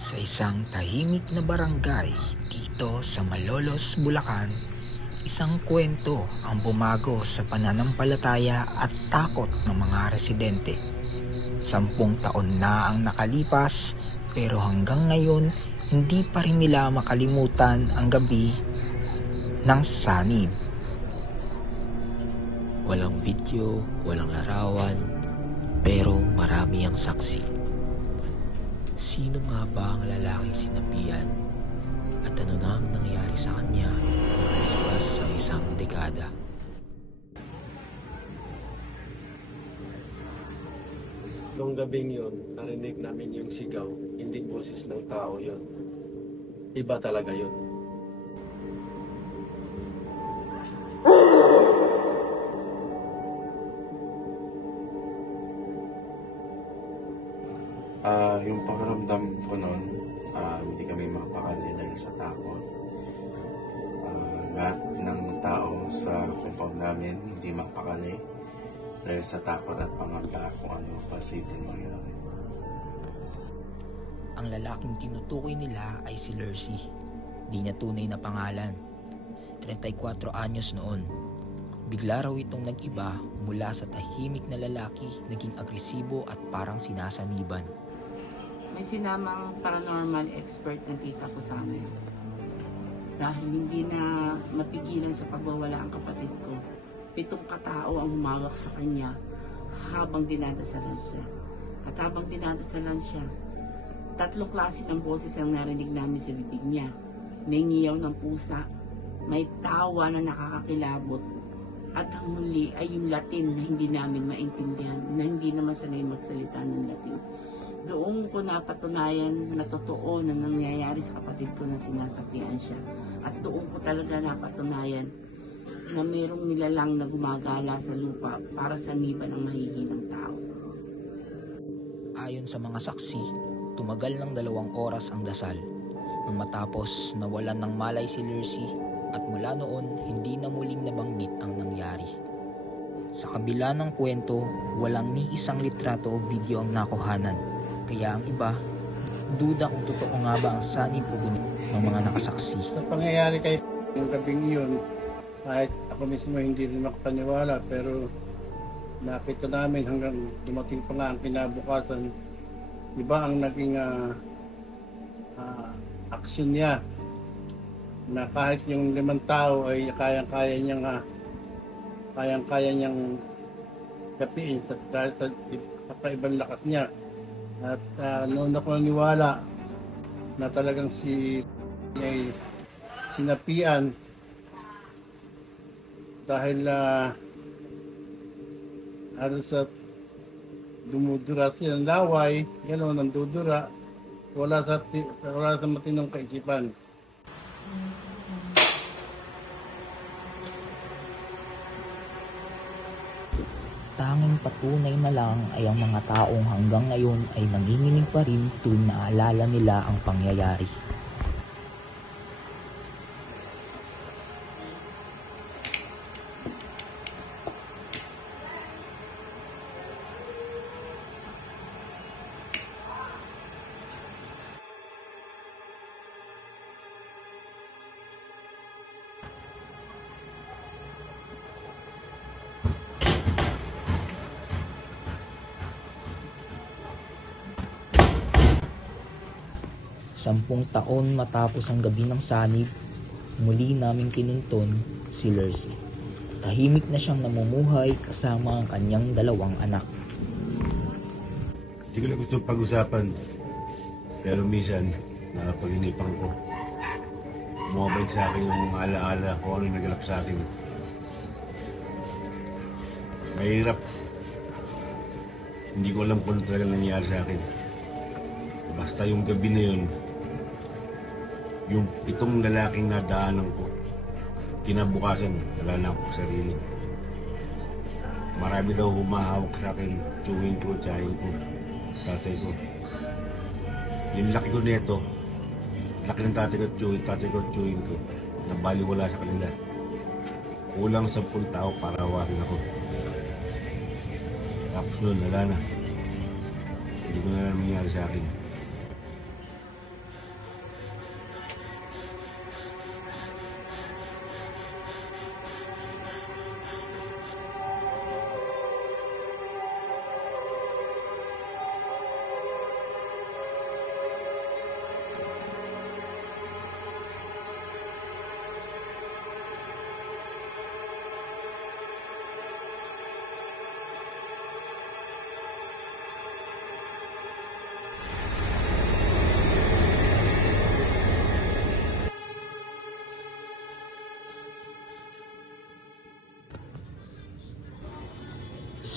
Sa isang tahimik na barangay dito sa Malolos, Bulacan, isang kwento ang bumago sa pananampalataya at takot ng mga residente. 10 taon na ang nakalipas pero hanggang ngayon hindi pa rin nila makalimutan ang gabi ng sanib. Walang video, walang larawan, pero marami ang saksi. Sino nga ba ang lalaking sinapian at ano na ang nangyari sa kanya malipas sa isang dekada? Noong gabing yun, narinig namin yung sigaw, hindi boses ng tao yun. Iba talaga yun. Yung pakiramdam ko noon, hindi kami makapakali dahil sa takot. Lahat ng tao sa compound namin hindi makapakali dahil sa takot at pangamba kung ano posibleng mangyari. Ang lalaking tinutukoy nila ay si Lurcy. Di niya tunay na pangalan. 34 anyos noon. Bigla raw itong nag-iba mula sa tahimik na lalaki, naging agresibo at parang sinasaniban. May sinamang paranormal expert na tita ko sa amin. Dahil hindi na mapigilan sa pagwawala ang kapatid ko, 7 katao ang humawak sa kanya habang dinadasalan siya. At habang dinadasalan siya, 3 klase ng boses ang narinig namin sa bibig niya. May ngiyaw ng pusa, may tawa na nakakakilabot, at ang huli ay yung Latin na hindi namin maintindihan, na hindi naman sanay magsalita ng Latin. Doon ko napatunayan na totoo na nangyayari sa kapatid ko na sinasapian siya. At doon ko talaga napatunayan na mayroong nilalang na gumagala sa lupa para saniban ang mahihinang tao. Ayon sa mga saksi, tumagal ng 2 oras ang dasal. Nang matapos, nawalan ng malay si Lurcy at mula noon, hindi na muling nabanggit ang nangyari. Sa kabila ng kwento, walang ni isang litrato o video ang nakuhanan. Kaya ang iba, duda kung totoo nga ba ang sanib o gunit ng mga nakasaksi. Sa pangyayari kay ng gabing yun, kahit ako mismo hindi rin makapaniwala, pero nakita namin hanggang dumating pa nga ang kinabukasan, iba ang naging aksyon niya, na kahit yung 5 tao ay kayang-kaya niyang kapiin dahil sa kapaibang lakas niya. At noon ako naniwala na talagang si ay sinapian dahil sa dumudura siya ng laway, gano'n ang dudura, wala sa matinong kaisipan. Tanging patunay na lang ay ang mga taong hanggang ngayon ay nanginginig pa rin tuwing naalala nila ang pangyayari. Sampung taon matapos ang gabi ng sanib, muli naming kinunton si Lurcy. Tahimik na siyang namumuhay kasama ang kanyang 2 anak. Hindi ko na gusto pag-usapan, pero minsan nakapag-inipan ko. Bumabalik sa akin yung alaala ko ano yung nagalap sa akin. Mahirap. Hindi ko alam kung ano talaga nangyari sa akin. Basta yung gabi na yun, yung 7 lalaking nadaanan ko, kinabukasan, wala na ako sa sarili. Marami daw humahawak sa akin, tsuhin ko, tsahin ko, tatay ko. Yung laki ko nito, laki ng tatay ko, tsuhin ko, nabaliwala sa kanila. Kulang 10 tao para hawakin ako. Tapos nun, wala na. Hindi ko na nangyari sa akin.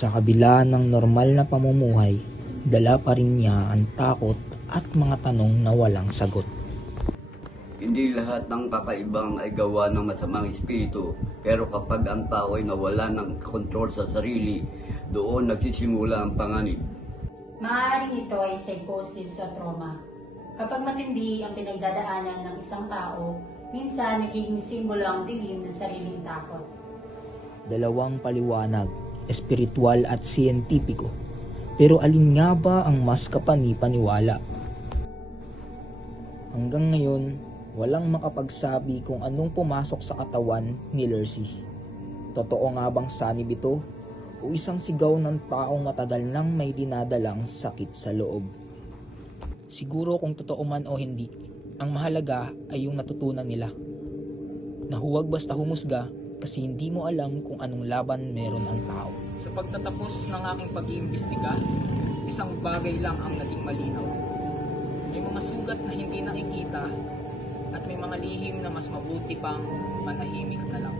Sa kabila ng normal na pamumuhay, dala pa rin niya ang takot at mga tanong na walang sagot. Hindi lahat ng kakaibang ay gawa ng masamang espiritu, pero kapag ang tao ay nawala ng kontrol sa sarili, doon nagsisimula ang panganib. Maaaring ito ay psychosis o trauma. Kapag matindi ang pinagdadaanan ng isang tao, minsan nagiging simbolo ang dilim ng sariling takot. Dalawang paliwanag, espiritual at siyentipiko. Pero alin nga ba ang mas kapani-paniwala? Hanggang ngayon, walang makapagsabi kung anong pumasok sa katawan ni Lurcy. Totoo nga bang sanib ito o isang sigaw ng taong matagal nang may dinadalang sakit sa loob? Siguro kung totoo man o hindi, ang mahalaga ay yung natutunan nila. Na huwag basta humusga kasi hindi mo alam kung anong laban meron ang tao. Sa pagtatapos ng aking pag-iimbestiga, isang bagay lang ang naging malinaw. May mga sugat na hindi nakikita at may mga lihim na mas mabuti pang manahimik na lang.